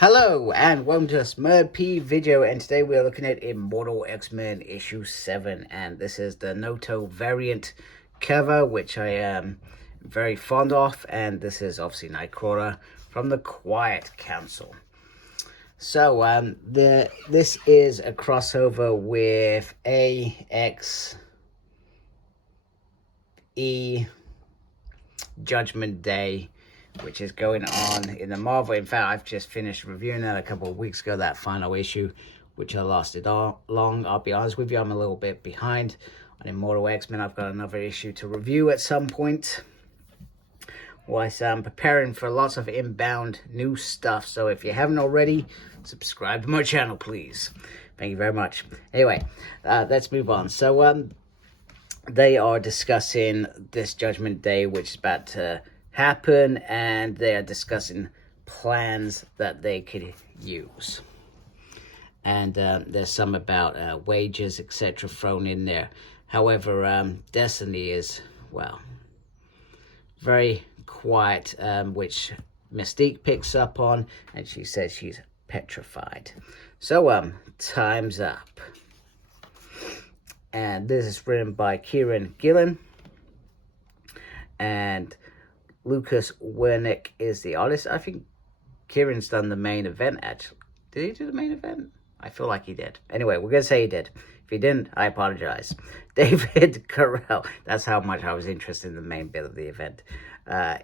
Hello and welcome to a Smurd P video, and today we are looking at Immortal X-Men issue 7, and this is the Noto variant cover, which I am very fond of, and this is obviously Nightcrawler from the Quiet Council. So this is a crossover with AXE Judgment Day, which is going on in the Marvel. In fact, I've just finished reviewing that a couple of weeks ago, that final issue, which I lasted long. I'll be honest with you, I'm a little bit behind on Immortal X-Men. I've got another issue to review at some point, whilst I'm preparing for lots of inbound new stuff. So if you haven't already, subscribe to my channel, please. Thank you very much. Anyway, let's move on. So they are discussing this Judgment Day, which is about to happen, and they are discussing plans that they could use, and there's some about wages, etc., thrown in there. However, Destiny is, well, very quiet, which Mystique picks up on, and she says she's petrified. So time's up, and this is written by Kieran Gillen, and Lucas Wernick is the artist. I think Kieran's done the main event, actually. Did he do the main event? I feel like he did. Anyway, we're going to say he did. If he didn't, I apologize. David Carell, that's how much I was interested in the main bit of the event,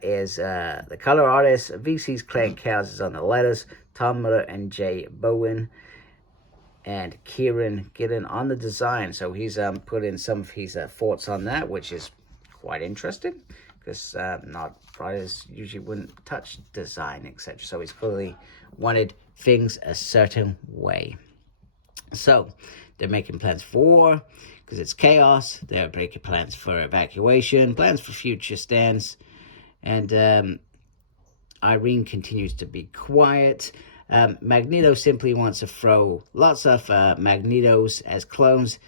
is the color artist. VC's Claire Cowles is on the letters. Tom Miller and Jay Bowen. And Kieran Gillen on the design. So he's put in some of his thoughts on that, which is quite interesting, because not writers usually wouldn't touch design, etc. So he's clearly wanted things a certain way. So they're making plans for war, because it's chaos. They're making plans for evacuation, plans for future stands. And Irene continues to be quiet. Magneto simply wants to throw lots of Magnetos as clones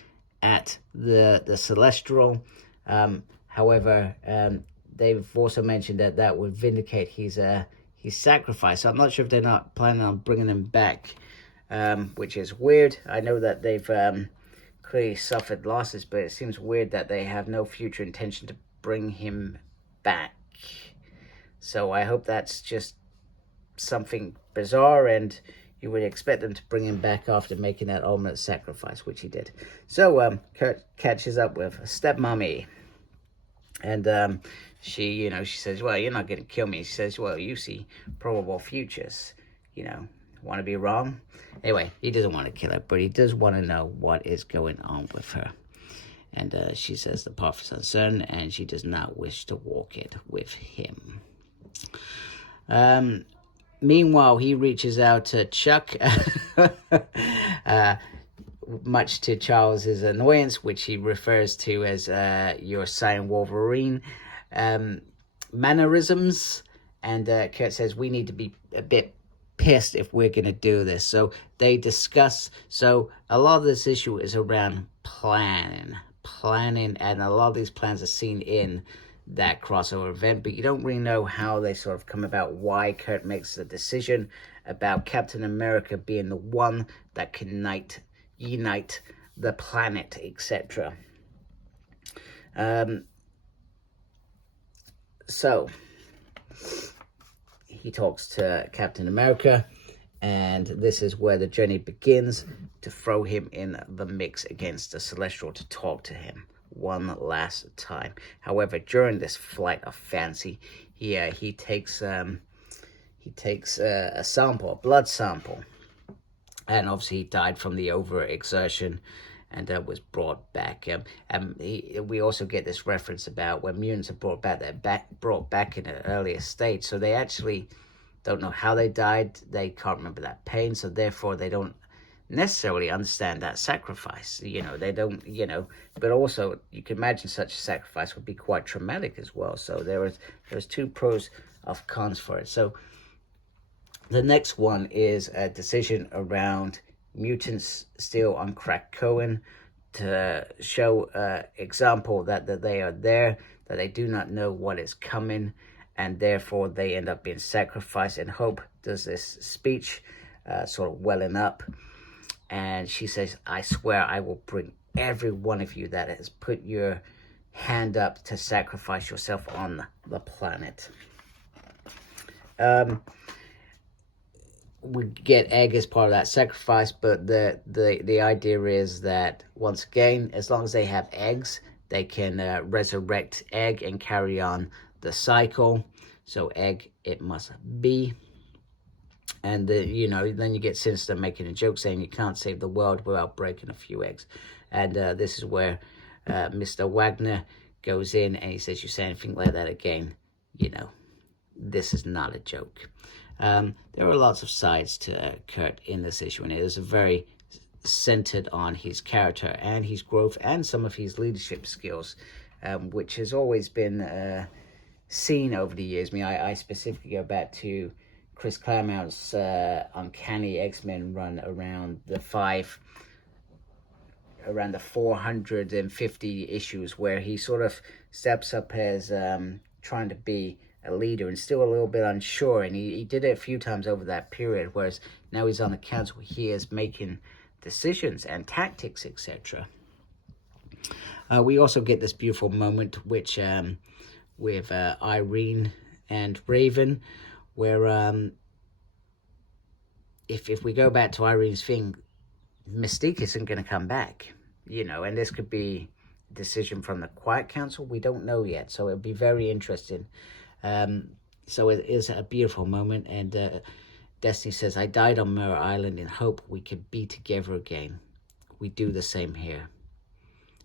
at the Celestial. However, they've also mentioned that that would vindicate his sacrifice. So I'm not sure if they're not planning on bringing him back, which is weird. I know that they've clearly suffered losses, but it seems weird that they have no future intention to bring him back. So I hope that's just something bizarre, and you would expect them to bring him back after making that ultimate sacrifice, which he did. So Kurt catches up with Stepmommy. And she says, well, you're not going to kill me. She says, well, you see probable futures, want to be wrong. Anyway, he doesn't want to kill her, but he does want to know what is going on with her. And she says the path is uncertain, and she does not wish to walk it with him. Meanwhile, he reaches out to Chuck, much to Charles's annoyance, which he refers to as your Cyan Wolverine mannerisms. And Kurt says, we need to be a bit pissed if we're going to do this. So they discuss, so a lot of this issue is around planning, and a lot of these plans are seen in that crossover event, but you don't really know how they sort of come about, why Kurt makes the decision about Captain America being the one that can unite the planet, etc. So he talks to Captain America, and this is where the journey begins, to throw him in the mix against the Celestial to talk to him one last time. However, during this flight of fancy, he takes a sample, a blood sample, and obviously he died from the overexertion, and was brought back. We also get this reference about when mutants are brought back in an earlier stage. So they actually don't know how they died. They can't remember that pain. So therefore, they don't necessarily understand that sacrifice. They don't. But also, you can imagine such a sacrifice would be quite traumatic as well. So there's two pros of cons for it. So the next one is a decision around mutants still on Krakoan, to show example that they are there, that they do not know what is coming, and therefore they end up being sacrificed. And Hope does this speech sort of welling up. And she says, I swear I will bring every one of you that has put your hand up to sacrifice yourself on the planet. We get egg as part of that sacrifice, but the idea is that, once again, as long as they have eggs, they can resurrect egg and carry on the cycle. So egg it must be. And you know, then you get Sinister making a joke saying you can't save the world without breaking a few eggs. And this is where Mr. Wagner goes in and he says, you say anything like that again, you know, this is not a joke. There are lots of sides to Kurt in this issue, and it is very centered on his character and his growth and some of his leadership skills, which has always been seen over the years. I mean, I specifically go back to Chris Claremont's Uncanny X-Men run around the 450 issues, where he sort of steps up as trying to be a leader and still a little bit unsure, and he did it a few times over that period, whereas now he's on the council, he is making decisions and tactics, etc. We also get this beautiful moment which with Irene and Raven, where if we go back to Irene's thing, Mystique isn't going to come back, you know, and this could be a decision from the Quiet Council. We don't know yet, so it'll be very interesting. So it is a beautiful moment, and Destiny says, I died on Mirror Island in hope we could be together again. We do the same here.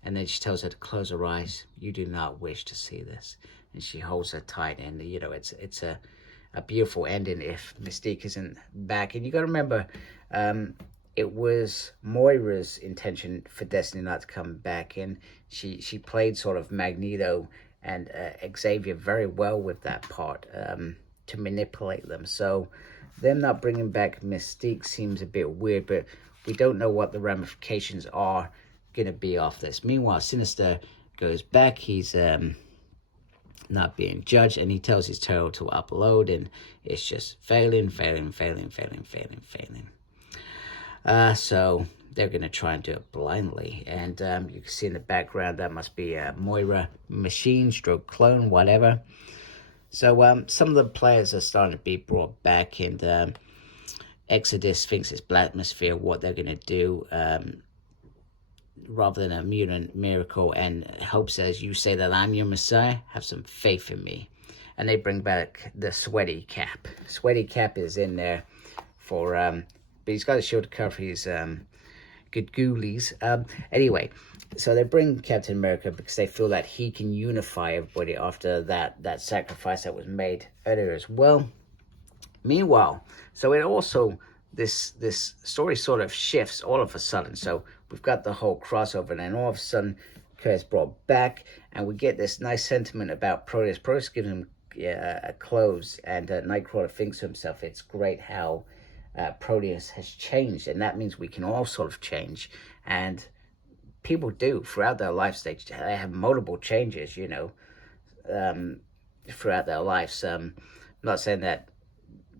And then she tells her to close her eyes. You do not wish to see this. And she holds her tight, and you know, it's a beautiful ending if Mystique isn't back. And you got to remember, it was Moira's intention for Destiny not to come back, and she played sort of Magneto and Xavier very well with that part, to manipulate them. So them not bringing back Mystique seems a bit weird, but we don't know what the ramifications are going to be off this. Meanwhile, Sinister goes back. He's not being judged, and he tells his turtle to upload, and it's just failing. So they're going to try and do it blindly, and you can see in the background that must be a Moira machine stroke clone, whatever. So some of the players are starting to be brought back, and Exodus thinks it's Blatmosphere what they're going to do, rather than a mutant miracle, and Hope says, you say that I'm your Messiah? Have some faith in me. And they bring back the Sweaty Cap. Sweaty Cap is in there for, but he's got a shield to cover his good ghoulies. Anyway, so they bring Captain America because they feel that he can unify everybody after that sacrifice that was made earlier as well. Meanwhile, so it also, this story sort of shifts all of a sudden. So we've got the whole crossover, and then all of a sudden Kurt's brought back, and we get this nice sentiment about Proteus. Proteus gives him clothes, and Nightcrawler thinks to himself, it's great how Proteus has changed, and that means we can all sort of change. And people do throughout their life stage. They have multiple changes, you know, throughout their lives. I'm not saying that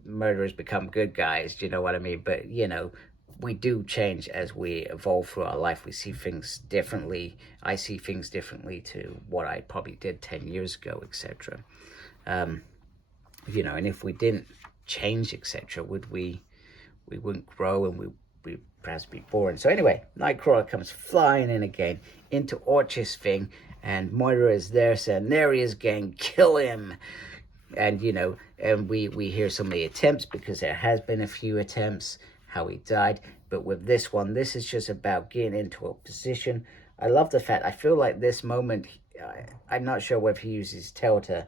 murderers become good guys, you know what I mean? But, you know, we do change as we evolve through our life. We see things differently. I see things differently to what I probably did 10 years ago, etc. You know, and if we didn't change, etc., we wouldn't grow, and we'd perhaps be boring. So anyway, Nightcrawler comes flying in again into Orchis thing, and Moira is there saying, there he is, gang, kill him. And, you know, and we hear so many attempts, because there has been a few attempts, how he died. But with this one, this is just about getting into a position. I love the fact, I feel like this moment, I'm not sure whether he uses his tail to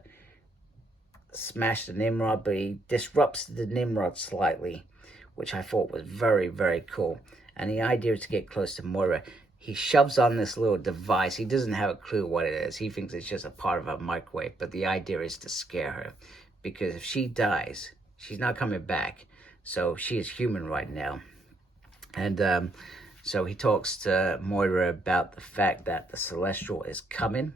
smash the Nimrod, but he disrupts the Nimrod slightly, which I thought was very, very cool. And the idea is to get close to Moira. He shoves on this little device. He doesn't have a clue what it is. He thinks it's just a part of a microwave. But the idea is to scare her, because if she dies, she's not coming back. So she is human right now. And so he talks to Moira about the fact that the Celestial is coming.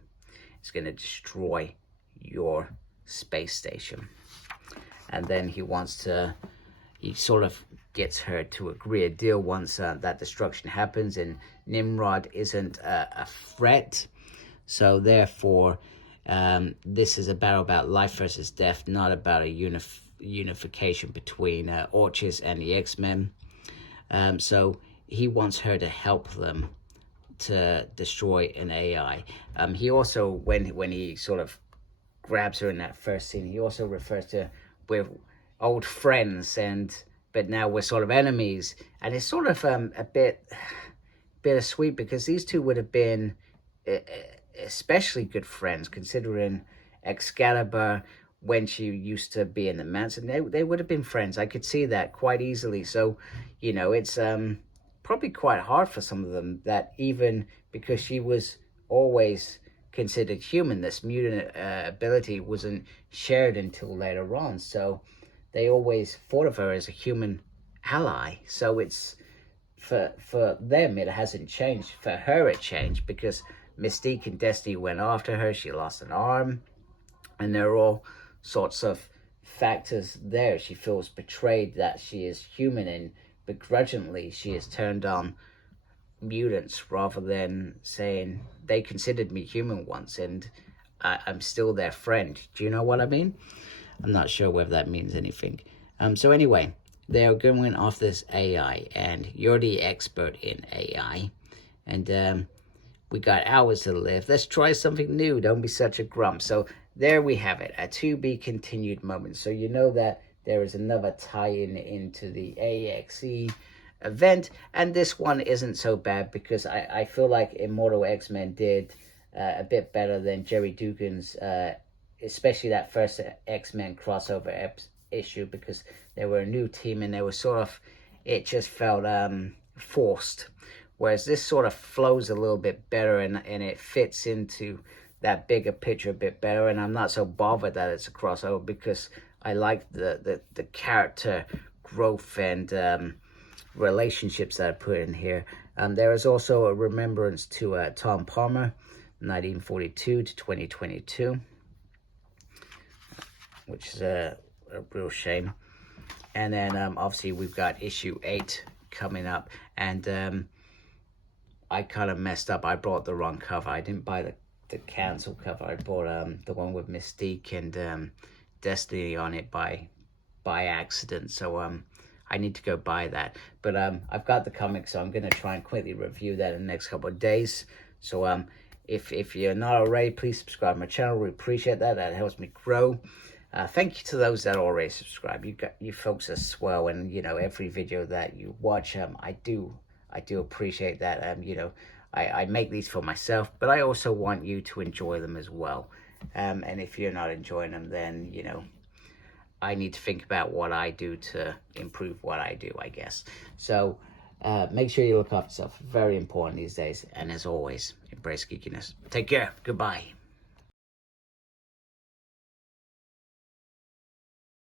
It's going to destroy your space station. And then he sort of gets her to agree a deal once that destruction happens, and Nimrod isn't a threat. So therefore, this is a battle about life versus death, not about a unification between Orchis and the X-Men. So he wants her to help them to destroy an AI. He also, when he sort of grabs her in that first scene, he also refers to we're old friends, but now we're sort of enemies, and it's sort of a bit bittersweet, because these two would have been especially good friends, considering Excalibur, when she used to be in the Manson, they would have been friends. I could see that quite easily. So, you know, it's probably quite hard for some of them, that even because she was always considered human, this mutant ability wasn't shared until later on. So they always thought of her as a human ally. So it's for them, it hasn't changed. For her, it changed because Mystique and Destiny went after her. She lost an arm, and there are all sorts of factors there. She feels betrayed that she is human, and begrudgingly she has turned on mutants, rather than saying they considered me human once and I'm still their friend. Do you know what I mean? I'm not sure whether that means anything. So anyway, they're going off this AI, and you're the expert in AI, and we got hours to live. Let's try something new. Don't be such a grump. So there we have it, a to be continued moment. So you know that there is another tie-in into the AXE event, and this one isn't so bad, because I feel like Immortal X-Men did a bit better than Jerry Dugan's, especially that first X-Men crossover issue, because they were a new team and they were sort of, it just felt forced, whereas this sort of flows a little bit better, and it fits into that bigger picture a bit better, and I'm not so bothered that it's a crossover, because I like the character growth and relationships that I put in here. There is also a remembrance to Tom Palmer, 1942 to 2022, which is a real shame. And then obviously we've got issue 8 coming up, and I kind of messed up. I brought the wrong cover. I didn't buy the cancel cover. I bought the one with Mystique and Destiny on it by accident. So I need to go buy that. But I've got the comic, so I'm going to try and quickly review that in the next couple of days. So if you're not already, please subscribe to my channel. We appreciate that. That helps me grow. Thank you to those that already subscribe. You folks are swell, and you know, every video that you watch, I do appreciate that. You know, I make these for myself, but I also want you to enjoy them as well. And if you're not enjoying them, then you know, I need to think about what I do to improve what I do, I guess. So make sure you look after yourself. Very important these days. And as always, embrace geekiness. Take care. Goodbye.